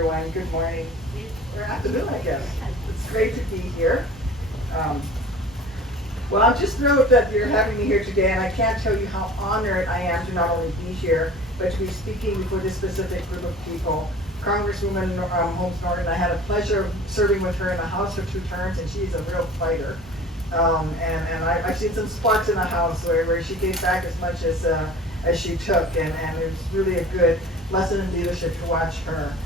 everyone. Good morning, or afternoon, I guess. It's great to be here. Well, I'm just thrilled that you're having me here today, and I can't tell you how honored I am to not only be here, but to be speaking before this specific group of people. Congresswoman Holmes Norton, I had a pleasure of serving with her in the House for 2 terms, and she's a real fighter. And I've seen some sparks in the House where she gave back as much as she took, and it was really a good lesson in leadership to watch her.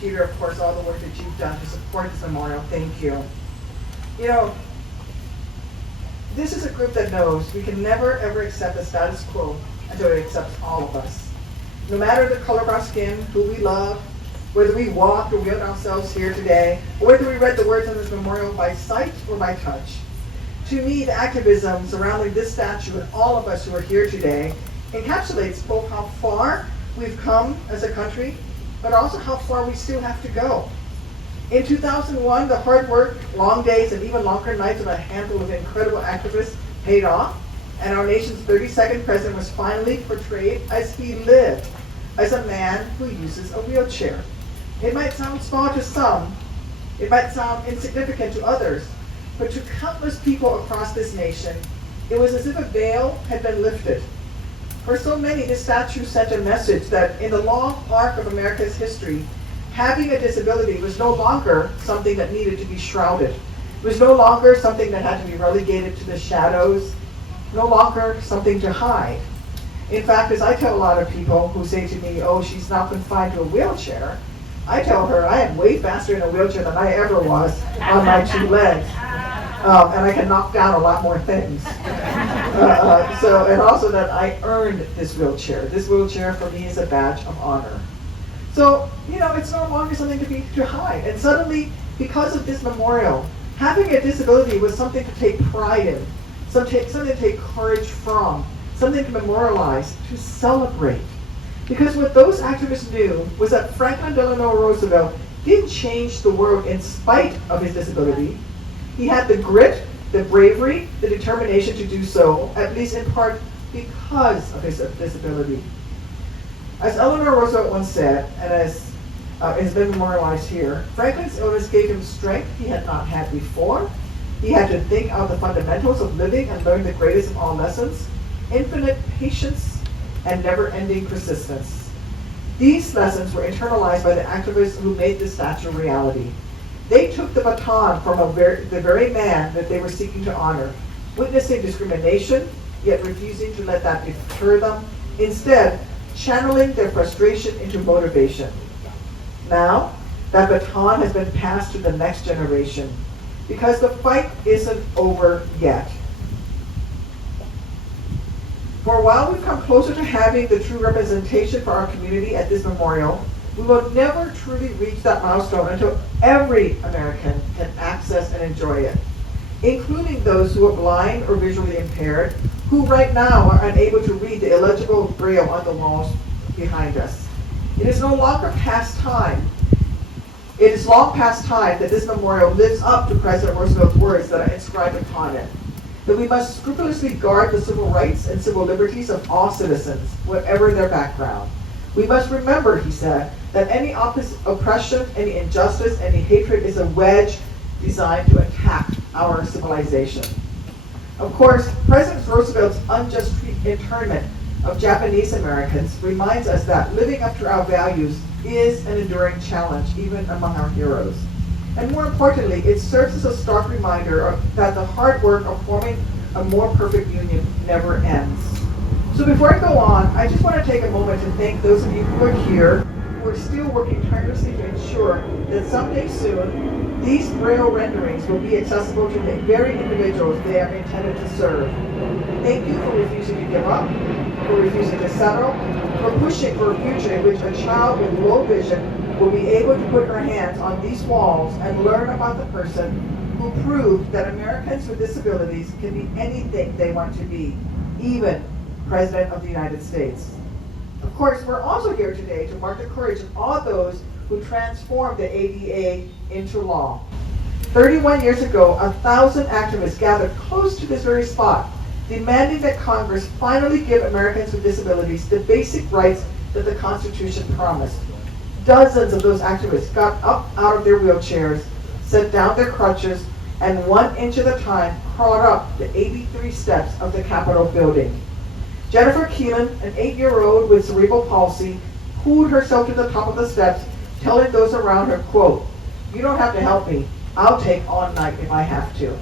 Peter, of course, all the work that you've done to support this memorial, thank you. You know, this is a group that knows we can never ever accept the status quo until it accepts all of us. No matter the color of our skin, who we love, whether we walked or wheeled ourselves here today, or whether we read the words on this memorial by sight or by touch. To me, the activism surrounding this statue and all of us who are here today encapsulates both how far we've come as a country, but also how far we still have to go. In 2001, the hard work, long days, and even longer nights of a handful of incredible activists paid off, and our nation's 32nd president was finally portrayed as he lived, as a man who uses a wheelchair. It might sound small to some, it might sound insignificant to others, but to countless people across this nation, it was as if a veil had been lifted. For so many, this statue sent a message that in the long arc of America's history, having a disability was no longer something that needed to be shrouded. It was no longer something that had to be relegated to the shadows, no longer something to hide. In fact, as I tell a lot of people who say to me, oh, she's not confined to a wheelchair, I tell her I am way faster in a wheelchair than I ever was on my 2 legs. And I can knock down a lot more things. And also that I earned this wheelchair. This wheelchair for me is a badge of honor. So, you know, it's no longer something to hide. And suddenly, because of this memorial, having a disability was something to take pride in, something to take courage from, something to memorialize, to celebrate. Because what those activists knew was that Franklin Delano Roosevelt didn't change the world in spite of his disability. He had the grit, the bravery, the determination to do so, at least in part because of his disability. As Eleanor Roosevelt once said, and as has been memorialized here, Franklin's illness gave him strength he had not had before. He had to think out the fundamentals of living and learn the greatest of all lessons, infinite patience and never-ending persistence. These lessons were internalized by the activists who made this statue a reality. They took the baton from the very man that they were seeking to honor, witnessing discrimination, yet refusing to let that deter them, instead channeling their frustration into motivation. Now, that baton has been passed to the next generation, because the fight isn't over yet. For while we've come closer to having the true representation for our community at this memorial, we will never truly reach that milestone until every American can access and enjoy it, including those who are blind or visually impaired, who right now are unable to read the illegible braille on the walls behind us. It is no longer past time. It is long past time that this memorial lives up to President Roosevelt's words that are inscribed upon it, that we must scrupulously guard the civil rights and civil liberties of all citizens, whatever their background. We must remember, he said, that any oppression, any injustice, any hatred is a wedge designed to attack our civilization. Of course, President Roosevelt's unjust internment of Japanese Americans reminds us that living up to our values is an enduring challenge, even among our heroes. And more importantly, it serves as a stark reminder that the hard work of forming a more perfect union never ends. So before I go on, I just want to take a moment to thank those of you who are here, who are still working tirelessly to ensure that someday soon, these Braille renderings will be accessible to the very individuals they are intended to serve. Thank you for refusing to give up, for refusing to settle, for pushing for a future in which a child with low vision will be able to put her hands on these walls and learn about the person who proved that Americans with disabilities can be anything they want to be, even President of the United States. Of course, we're also here today to mark the courage of all those who transformed the ADA into law. 31 years ago, 1,000 activists gathered close to this very spot, demanding that Congress finally give Americans with disabilities the basic rights that the Constitution promised. Dozens of those activists got up out of their wheelchairs, set down their crutches, and 1 inch at a time crawled up the 83 steps of the Capitol building. Jennifer Keelan, an 8-year-old with cerebral palsy, pulled herself to the top of the steps, telling those around her, quote, "You don't have to help me. I'll take all night if I have to."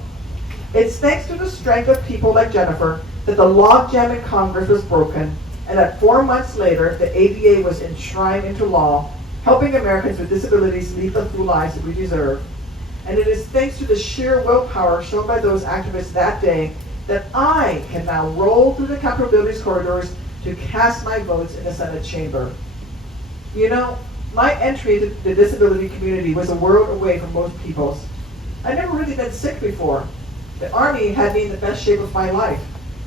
It's thanks to the strength of people like Jennifer that the logjam in Congress was broken, and that 4 months later, the ADA was enshrined into law, helping Americans with disabilities lead the full lives that we deserve. And it is thanks to the sheer willpower shown by those activists that day that I can now roll through the Capitol building's corridors to cast my votes in the Senate chamber. You know, my entry into the disability community was a world away from most people's. I'd never really been sick before. The Army had me in the best shape of my life.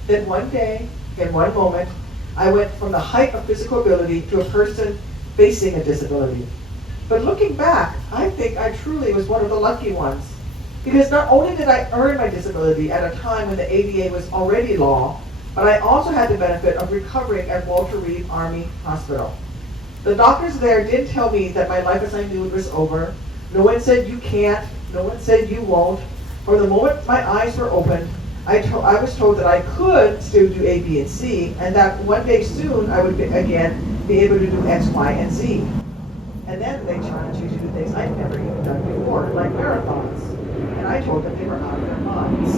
Then one day, in one moment, I went from the height of physical ability to a person facing a disability. But looking back, I think I truly was one of the lucky ones. Because not only did I earn my disability at a time when the ADA was already law, but I also had the benefit of recovering at Walter Reed Army Hospital. The doctors there didn't tell me that my life as I knew it was over. No one said you can't, no one said you won't. From the moment my eyes were opened, I was told that I could still do A, B, and C, and that one day soon I would again be able to do X, Y, and Z. And then they challenged you to do things I'd never even done before, like marathons. And I told them they were out of their minds.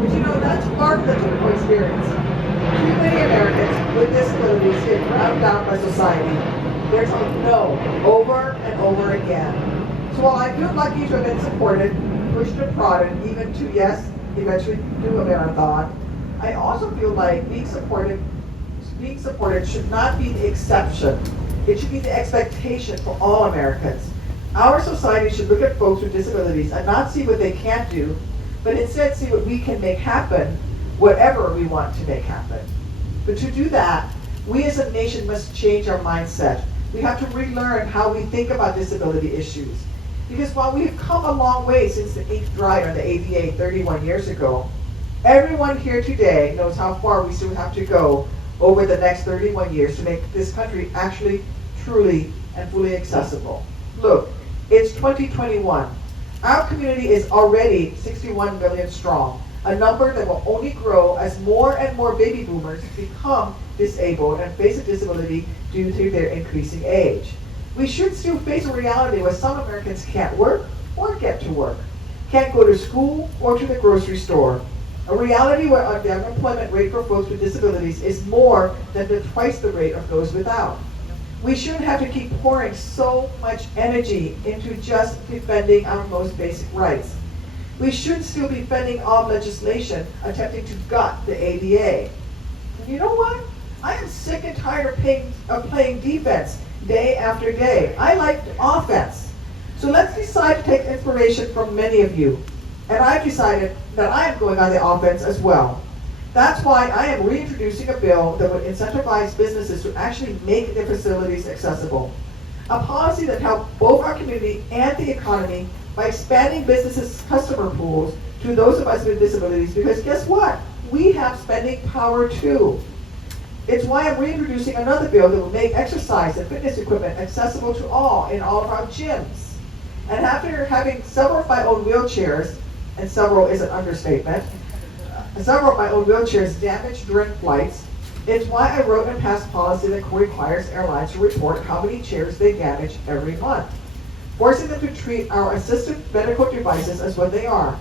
But you know, that's part of the typical experience. Too many Americans with disabilities get ground down by society. They're told no over and over again. So while I feel lucky to have been supported, pushed and prodded, even to, yes, eventually do a marathon, I also feel like being supported should not be the exception. It should be the expectation for all Americans. Our society should look at folks with disabilities and not see what they can't do, but instead see what we can make happen, whatever we want to make happen. But to do that, we as a nation must change our mindset. We have to relearn how we think about disability issues. Because while we have come a long way since the ink dried on the ADA 31 years ago, everyone here today knows how far we still have to go over the next 31 years to make this country actually, truly, and fully accessible. Look, it's 2021. Our community is already 61 million strong, a number that will only grow as more and more baby boomers become disabled and face a disability due to their increasing age. We should still face a reality where some Americans can't work or get to work, can't go to school or to the grocery store. A reality where the unemployment rate for folks with disabilities is more than twice the rate of those without. We shouldn't have to keep pouring so much energy into just defending our most basic rights. We should still be fending off legislation attempting to gut the ADA. And you know what? I am sick and tired of playing defense day after day. I like offense. So let's decide to take inspiration from many of you. And I've decided that I am going on the offense as well. That's why I am reintroducing a bill that would incentivize businesses to actually make their facilities accessible. A policy that helps both our community and the economy by expanding businesses' customer pools to those of us with disabilities, because guess what? We have spending power too. It's why I'm reintroducing another bill that will make exercise and fitness equipment accessible to all in all of our gyms. And after having several of my own wheelchairs, and several is an understatement, several of my own wheelchairs damaged during flights, it's why I wrote and passed policy that requires airlines to report how many chairs they damage every month, forcing them to treat our assistive medical devices as what they are,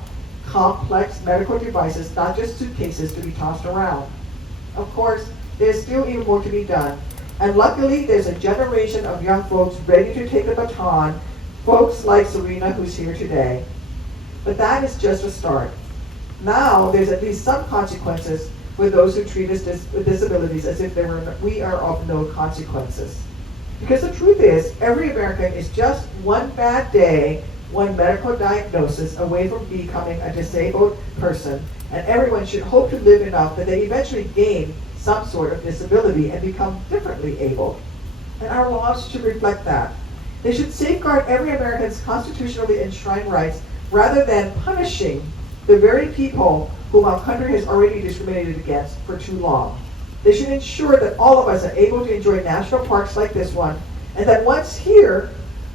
complex medical devices, not just suitcases to be tossed around. Of course, there's still even more to be done, and luckily there's a generation of young folks ready to take the baton, folks like Serena, who's here today. But that is just a start. Now there's at least some consequences for those who treat us with disabilities as if we are of no consequences. Because the truth is, every American is just one bad day, one medical diagnosis away from becoming a disabled person, and everyone should hope to live enough that they eventually gain some sort of disability and become differently able. And our laws should reflect that. They should safeguard every American's constitutionally enshrined rights rather than punishing the very people whom our country has already discriminated against for too long. They should ensure that all of us are able to enjoy national parks like this one, And that once here,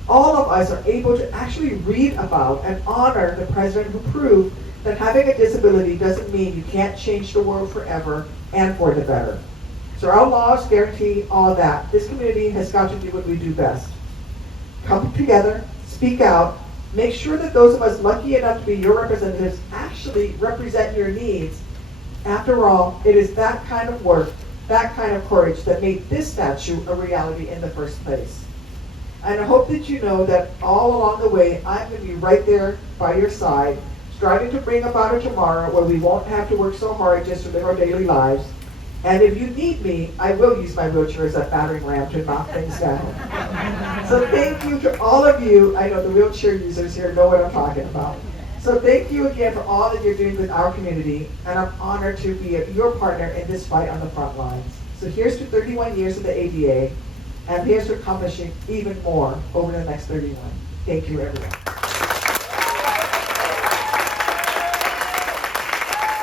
all of us are able to actually read about and honor the president who proved that having a disability doesn't mean you can't change the world forever and for the better. So our laws guarantee all that. This community has got to do what we do best. Come together, speak out, make sure that those of us lucky enough to be your representatives actually represent your needs. After all, it is that kind of work, that kind of courage that made this statue a reality in the first place. And I hope that you know that all along the way, I'm going to be right there by your side, striving to bring about a tomorrow where we won't have to work so hard just to live our daily lives. And if you need me, I will use my wheelchair as a battering ram to knock things down. So thank you to all of you. I know the wheelchair users here know what I'm talking about. So thank you again for all that you're doing with our community, and I'm honored to be your partner in this fight on the front lines. So here's to 31 years of the ADA, and here's to accomplishing even more over the next 31. Thank you, everyone.